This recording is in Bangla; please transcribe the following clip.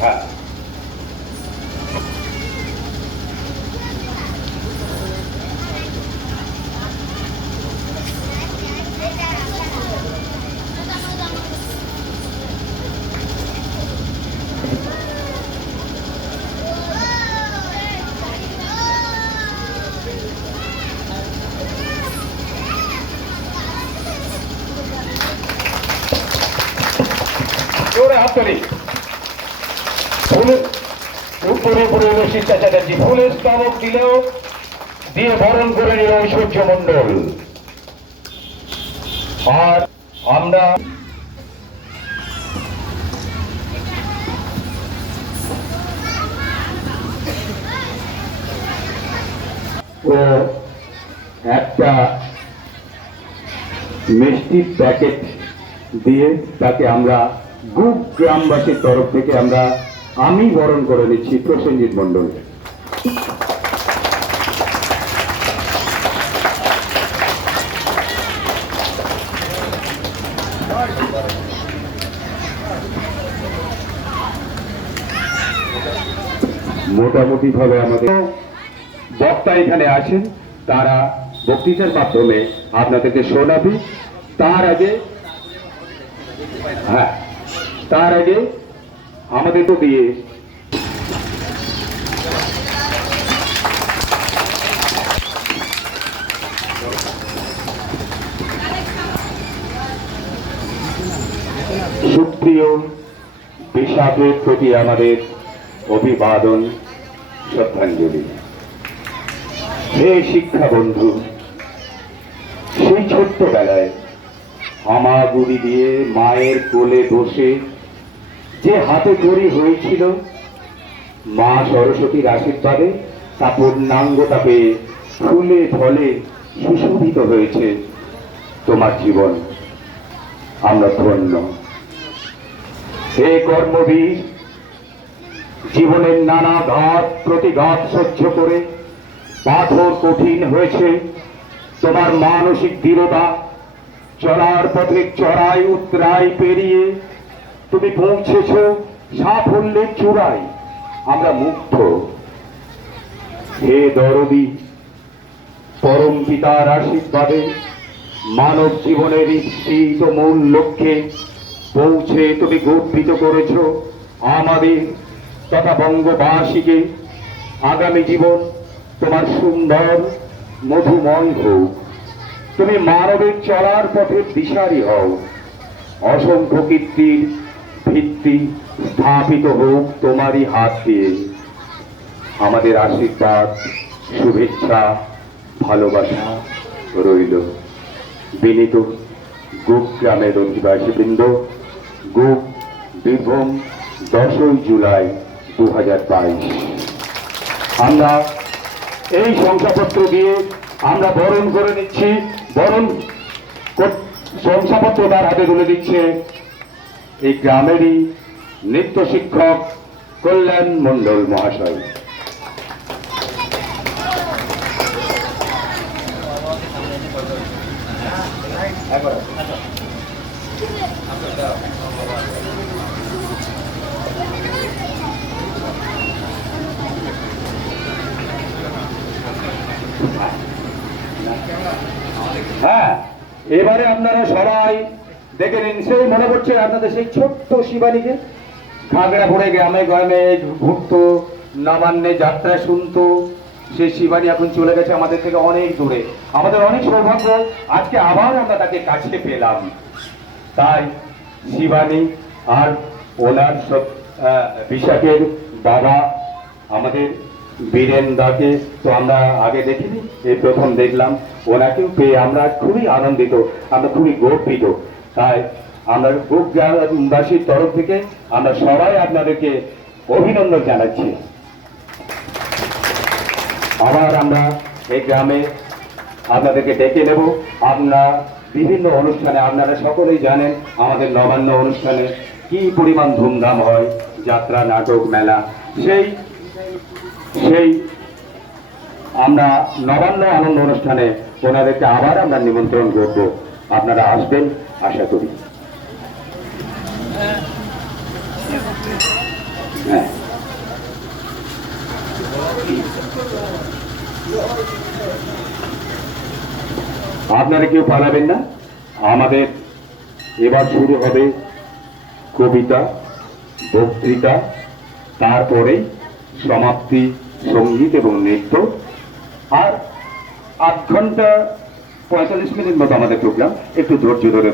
হ্যাঁ, জোরে হাততালি। উত্তরে পরিবেশিত চ্যাটার্জি ফুলের স্তবক দিলেও দিয়ে বরণ করে নিল ঐশ্বর্য মন্ডল। আর আমরা ও একটা মিষ্টির প্যাকেট দিয়ে তাকে আমরা গুপ গ্রামবাসীর তরফ থেকে আমি বরণ করে নিচ্ছি প্রসেনজিৎ মন্ডল। মোটামুটি ভাবে আমাদের বক্তা এখানে আছেন, তারা বক্তৃতার মাধ্যমে আপনাদেরকে শোনাবে। তার আগে আমাদের তো দিয়ে সুপ্রিয় পেশাকের প্রতি আমাদের অভিবাদন, শ্রদ্ধাঞ্জলি। হে শিক্ষা বন্ধু, সেই ছোট্টবেলায় হামাগুড়ি দিয়ে মায়ের কোলে বসে যে হাতে তৈরি হয়েছিল, মা সরস্বতীর আশীর্বাদে তা পূর্ণাঙ্গতা পেয়ে ফুলে ফলে সুশোভিত হয়েছে তোমার জীবন। আমরা ধন্য। হে কর্মবীর, জীবনের নানা ঘাত প্রতিঘাত সহ্য করে পাথর কঠিন হয়েছে তোমার মানসিক দৃঢ়তা। চলার পথে চড়াই উতরাই পেরিয়ে তুমি পৌঁছেছ সাফল্যের চূড়ায়। আমরা মুগ্ধ। হে দরদি, পরম পিতার আশীর্বাদে মানব জীবনের স্থিত মূল লক্ষ্যে পৌঁছে তুমি গর্বিত করেছ আমাদের তথা বঙ্গবাসীকে। আগামী জীবন তোমার সুন্দর মধুময় হোক। তুমি মানবের চলার পথের দিশারি হও। অসংখ্য কীর্তির ভিত্তি স্থাপিত হোক তোমারই হাত দিয়ে। আমাদের আশীর্বাদ, শুভেচ্ছা, ভালোবাসা রইল। বিনীত গুপ গ্রামের অধিবাসীবৃন্দ, গুপ, বীরভূম, 10ই জুলাই 2022। আমরা এই শংসাপত্র দিয়ে আমরা বরণ করে নিচ্ছি। শংসাপত্র তার হাতে তুলে দিচ্ছে এই গ্রামেরই নৃত্য শিক্ষক কল্যাণ মন্ডল মহাশয়। হ্যাঁ, এবারে আপনারা সবাই দেখে নিন। সেই মনে করছে আপনাদের সেই ছোট্ট শিবানীকে, খাগড়াপুরে গ্রামে গ্রামে ঘুরতো, নবান্নে যাত্রা শুনতো। সেই শিবানী এখন চলে গেছে আমাদের থেকে অনেক দূরে। আমাদের অনেক সৌভাগ্য, আজকে আবার আমরা তাকে কাছে পেলাম। তাই শিবানী আর ওনার বিশাখের বাবা আমাদের বীরেন দাকে তো আমরা আগে দেখিনি, এই প্রথম দেখলাম। ওনাকেও পেয়ে আমরা খুবই আনন্দিত, আমরা খুবই গর্বিত। তাই আমরা গুপ গ্রামবাসীর তরফ থেকে আমরা সবাই আপনাদেরকে অভিনন্দন জানাচ্ছি। আবার আমরা এই গ্রামে আপনাদেরকে ডেকে নেব। আমরা বিভিন্ন অনুষ্ঠানে, আপনারা সকলেই জানেন আমাদের নবান্ন অনুষ্ঠানে কি পরিমাণ ধুমধাম হয়, যাত্রা, নাটক, মেলা। সেই আমরা নবান্ন আনন্দ অনুষ্ঠানে ওনাদেরকে আবার আমরা নিমন্ত্রণ করব। আপনারা আসবেন আশা করি। আপনারা কেউ পালাবেন না। আমাদের এবার শুরু হবে কবিতা, বক্তৃতা, তারপরে সমাপ্তি সঙ্গীত এবং নৃত্য। আর 8 ঘন্টা 45 মিনিট মতো আমাদের প্রোগ্রাম, একটু ধৈর্য ধরে